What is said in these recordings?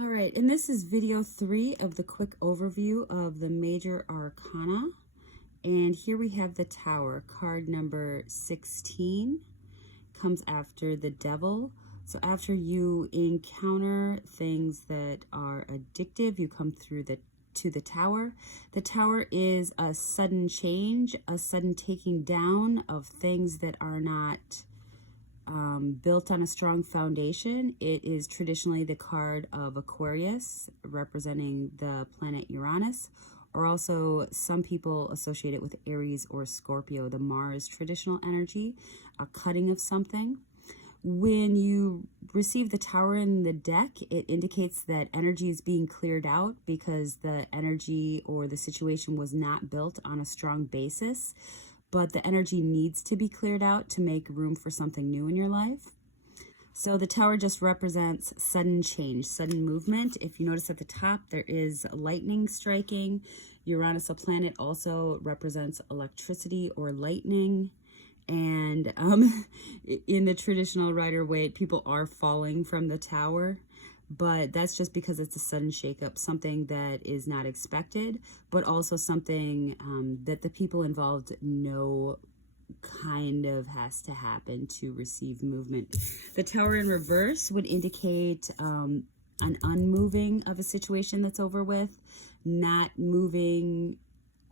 All right, and this is video 3 of the quick overview of the major arcana. And here we have the Tower, card number 16, comes after the Devil. So after you encounter things that are addictive, you come through to the Tower. The Tower is a sudden change, a sudden taking down of things that are not built on a strong foundation. It is traditionally the card of Aquarius, representing the planet Uranus, or also some people associate it with Aries or Scorpio, the Mars traditional energy, a cutting of something. When you receive the Tower in the deck, it indicates that energy is being cleared out because the energy or the situation was not built on a strong basis, but the energy needs to be cleared out to make room for something new in your life. So the Tower just represents sudden change, sudden movement. If you notice at the top, there is lightning striking. Uranus, a planet, also represents electricity or lightning. And in the traditional Rider-Waite, people are falling from the Tower, but that's just because it's a sudden shakeup, something that is not expected, but also something that the people involved know kind of has to happen to receive movement. The Tower in reverse would indicate an unmoving of a situation that's over with, not moving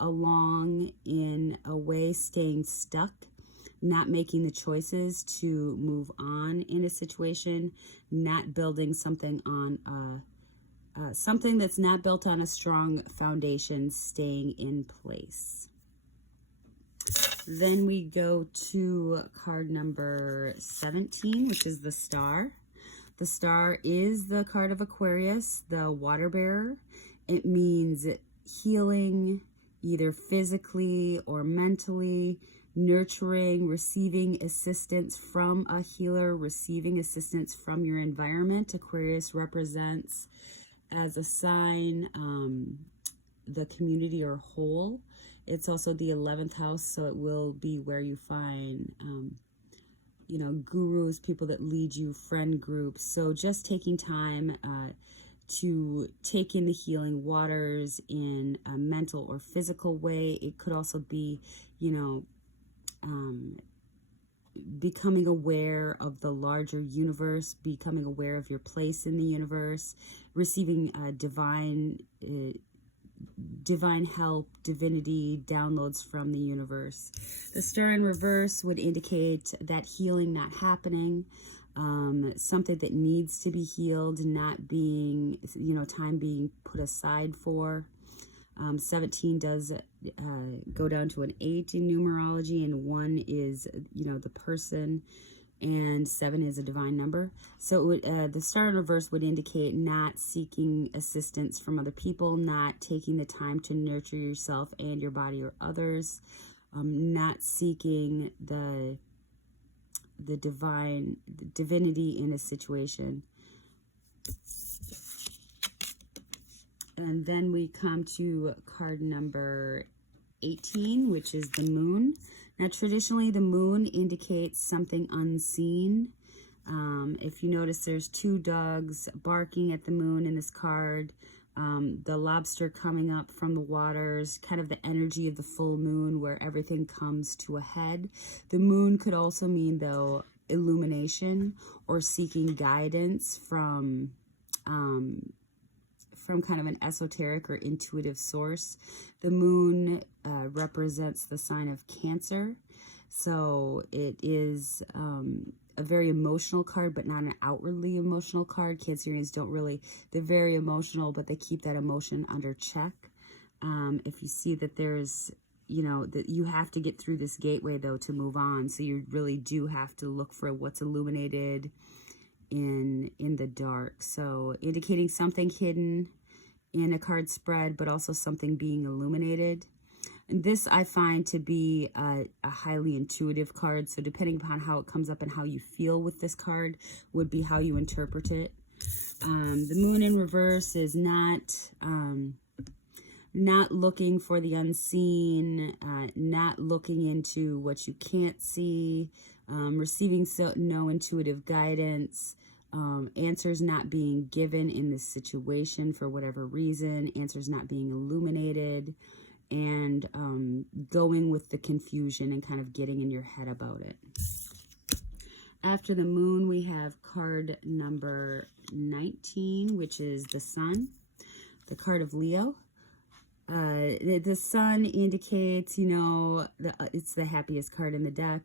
along in a way, staying stuck, not making the choices to move on in a situation, not building something on something that's not built on a strong foundation, staying in place. Then we go to card number 17, which is the Star. The Star is the card of Aquarius, the water bearer. It means healing, either physically or mentally, nurturing, receiving assistance from a healer, receiving assistance from your environment. Aquarius represents, as a sign, the community or whole. It's also the 11th house, so it will be where you find, gurus, people that lead you, friend groups. So just taking time to take in the healing waters in a mental or physical way. It could also be, becoming aware of the larger universe, becoming aware of your place in the universe, receiving divine help, divinity, downloads from the universe. The Star in reverse would indicate that healing not happening, something that needs to be healed, not being, time being put aside for. 17 does go down to an 8 in numerology, and 1 is, the person, and 7 is a divine number. So it would, the Star in reverse would indicate not seeking assistance from other people, not taking the time to nurture yourself and your body or others, not seeking the divinity in a situation. And then we come to card number 18, which is the Moon. Now, traditionally, the Moon indicates something unseen. If you notice, there's 2 dogs barking at the moon in this card. The lobster coming up from the waters, kind of the energy of the full moon where everything comes to a head. The moon could also mean, though, illumination or seeking guidance from kind of an esoteric or intuitive source. The moon represents the sign of Cancer, so it is a very emotional card, but not an outwardly emotional card. Cancerians they're very emotional, but they keep that emotion under check. If you see that there's, that you have to get through this gateway, though, to move on, so you really do have to look for what's illuminated in the dark. So indicating something hidden in a card spread, but also something being illuminated. And this I find to be a highly intuitive card. So depending upon how it comes up and how you feel with this card would be how you interpret it. The Moon in reverse is not looking for the unseen, not looking into what you can't see, receiving no intuitive guidance, answers not being given in this situation for whatever reason, answers not being illuminated, and going with the confusion and kind of getting in your head about it. After the moon, we have card number 19, which is the sun, the card of Leo. The sun indicates, it's the happiest card in the deck.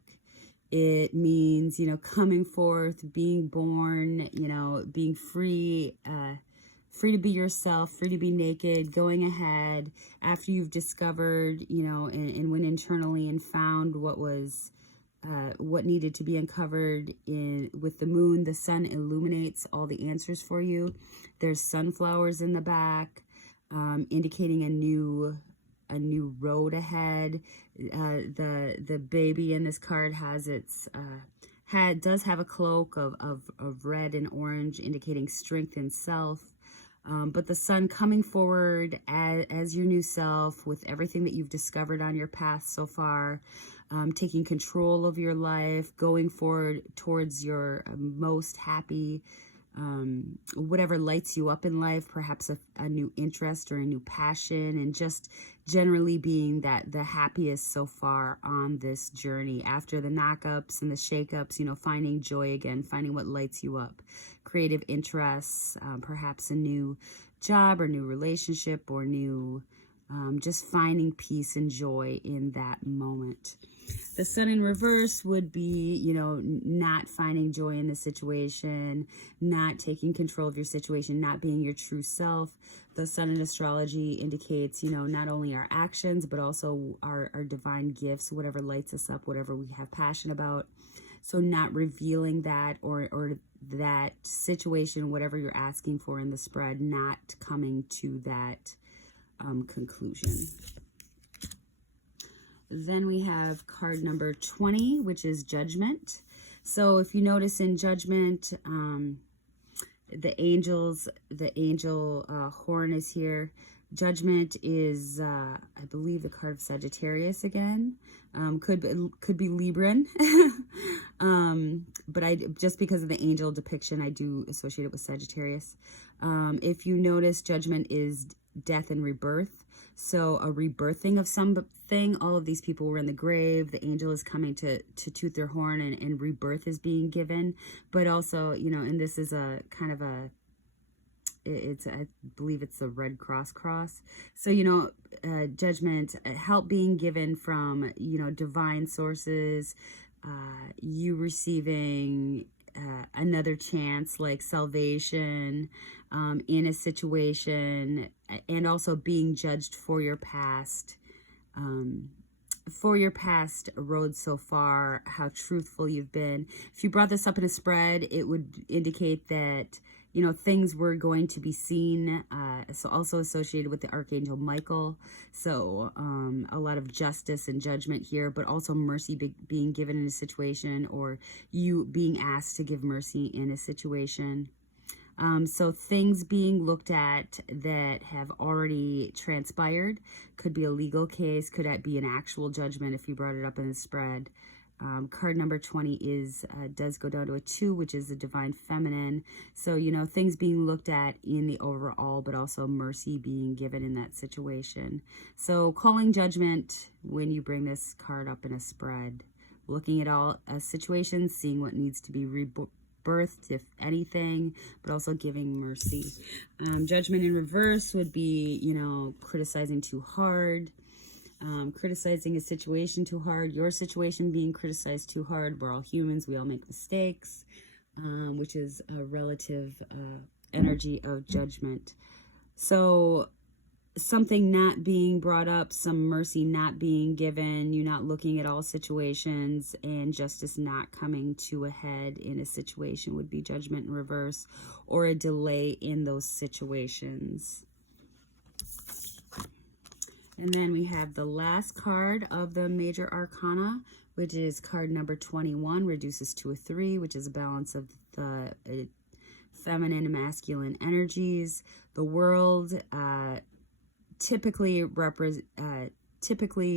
It means, coming forth, being born, being free, free to be yourself, free to be naked, going ahead after you've discovered, and went internally and found what needed to be uncovered. With the moon, the sun illuminates all the answers for you. There's sunflowers in the back, indicating a new road ahead. The baby in this card has does have a cloak of red and orange, indicating strength and self. But the sun coming forward as your new self, with everything that you've discovered on your path so far, taking control of your life, going forward towards your most happy, whatever lights you up in life, perhaps a new interest or a new passion, and just generally being the happiest so far on this journey. After the knockups and the shakeups, finding joy again, finding what lights you up, creative interests, perhaps a new job or new relationship, or new, just finding peace and joy in that moment. The sun in reverse would be, not finding joy in the situation, not taking control of your situation, not being your true self. The sun in astrology indicates, not only our actions, but also our divine gifts, whatever lights us up, whatever we have passion about. So not revealing that or that situation, whatever you're asking for in the spread, not coming to that conclusion. Then we have card number 20, which is Judgment. So if you notice in Judgment, the angel horn is here. Judgment is, I believe, the card of Sagittarius again. Could be Libran. But just because of the angel depiction, I do associate it with Sagittarius. If you notice, Judgment is death and rebirth. So a rebirthing of something. All of these people were in the grave. The angel is coming to toot their horn, and rebirth is being given. But also, and this is a kind of I believe it's the Red Cross. So, Judgment, help being given from, divine sources, you receiving another chance, like salvation in a situation, and also being judged for your past road so far, how truthful you've been. If you brought this up in a spread, it would indicate that, things were going to be seen, so also associated with the Archangel Michael. So a lot of justice and judgment here, but also mercy being given in a situation, or you being asked to give mercy in a situation. So things being looked at that have already transpired. Could be a legal case, could be an actual judgment if you brought it up in the spread. Card number 20 does go down to a 2, which is the divine feminine. So, things being looked at in the overall, but also mercy being given in that situation. So calling judgment when you bring this card up in a spread, looking at all situations, seeing what needs to be rebirthed, if anything, but also giving mercy. Judgment in reverse would be, criticizing too hard. Criticizing a situation too hard, your situation being criticized too hard. We're all humans, we all make mistakes, which is a relative energy of judgment. So something not being brought up, some mercy not being given, you not looking at all situations, and justice not coming to a head in a situation would be judgment in reverse, or a delay in those situations. And then we have the last card of the major arcana, which is card number 21, reduces to a 3, which is a balance of the feminine and masculine energies. The world, typically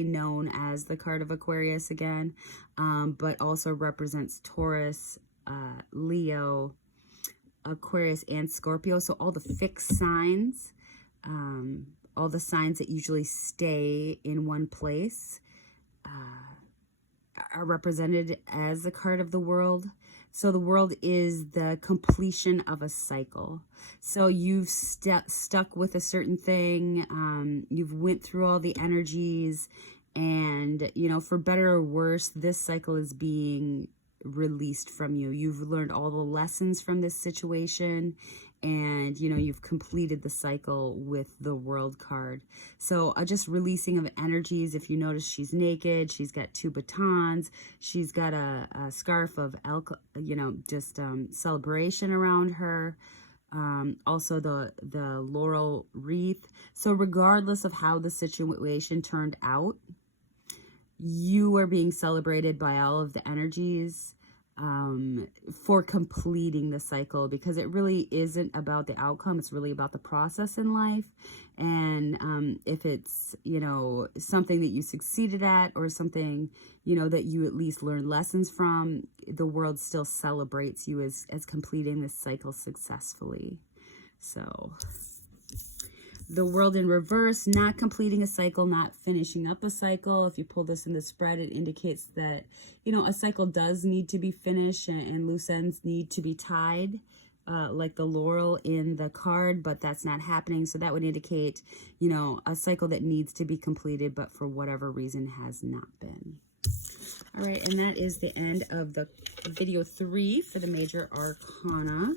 known as the card of Aquarius again, but also represents Taurus, Leo, Aquarius and Scorpio. So all the fixed signs, all the signs that usually stay in one place, are represented as a card of the world. So the world is the completion of a cycle. So you've stuck with a certain thing. You've went through all the energies, and, you know, for better or worse, this cycle is being released from you. You've learned all the lessons from this situation, and, you know, you've completed the cycle with the World card. So just releasing of energies. If you notice, she's naked, she's got 2 batons, she's got a scarf of celebration around her. Also the laurel wreath. So regardless of how the situation turned out, you are being celebrated by all of the energies for completing the cycle, because it really isn't about the outcome. It's really about the process in life. And if it's, you know, something that you succeeded at, or something, you know, that you at least learned lessons from, the world still celebrates you as completing this cycle successfully. So the world in reverse, not completing a cycle, not finishing up a cycle. If you pull this in the spread, it indicates that, you know, a cycle does need to be finished, and loose ends need to be tied, like the laurel in the card, but that's not happening. So that would indicate, you know, a cycle that needs to be completed, but for whatever reason has not been. All right, and that is the end of the video 3 for the major arcana.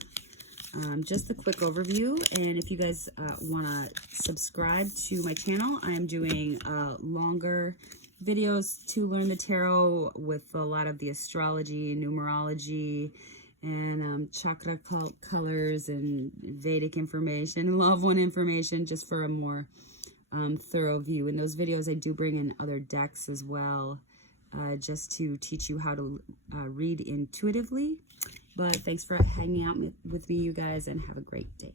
Just a quick overview, and if you guys want to subscribe to my channel, I am doing longer videos to learn the tarot with a lot of the astrology, numerology, and chakra colors and Vedic information, loved one information, just for a more thorough view. In those videos, I do bring in other decks as well, just to teach you how to read intuitively. But thanks for hanging out with me, you guys, and have a great day.